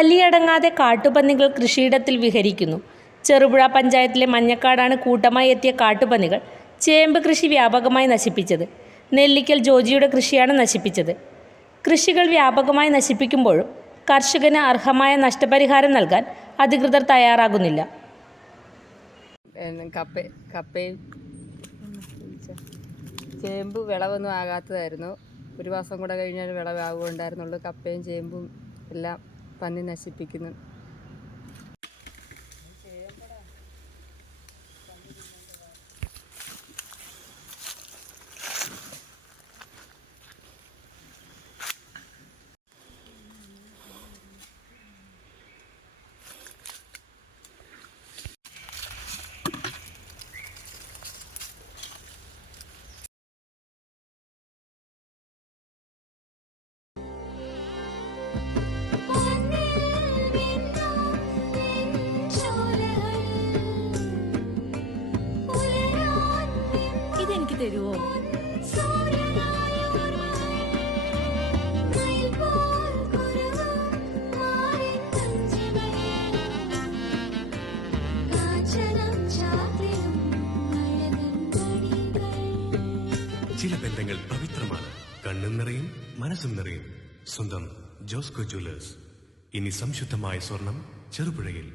കലിയടങ്ങാതെ കാട്ടുപന്നികൾ കൃഷിയിടത്തിൽ വിഹരിക്കുന്നു. ചെറുപുഴ പഞ്ചായത്തിലെ മഞ്ഞക്കാടാണ് കൂട്ടമായി എത്തിയ കാട്ടുപന്നികൾ ചേമ്പ് കൃഷി വ്യാപകമായി നശിപ്പിച്ചത്. നെല്ലിക്കൽ ജോജിയുടെ കൃഷിയാണ് നശിപ്പിച്ചത്. കൃഷികൾ വ്യാപകമായി നശിപ്പിക്കുമ്പോഴും കർഷകന് അർഹമായ നഷ്ടപരിഹാരം നൽകാൻ അധികൃതർ തയ്യാറാകുന്നില്ല. കപ്പയും ചേമ്പ് വിളവൊന്നും ആകാത്തതായിരുന്നു. ഒരു മാസം കൂടെ കഴിഞ്ഞാൽ വിളവാകുകയുണ്ടായിരുന്നുള്ളൂ. കപ്പയും ചേമ്പും എല്ലാം പന്നി നശിപ്പിക്കുന്നു. ഇതെനിക്ക് തരുമോ? ചില ബന്ധങ്ങൾ പവിത്രമാണ്. കണ്ണും നിറയും മനസ്സും നിറയും. സ്വന്തം ജോസ്കോ ജ്വല്ലേഴ്സ്. ഇനി സംശുദ്ധമായ സ്വർണം ചെറുപുഴയിൽ.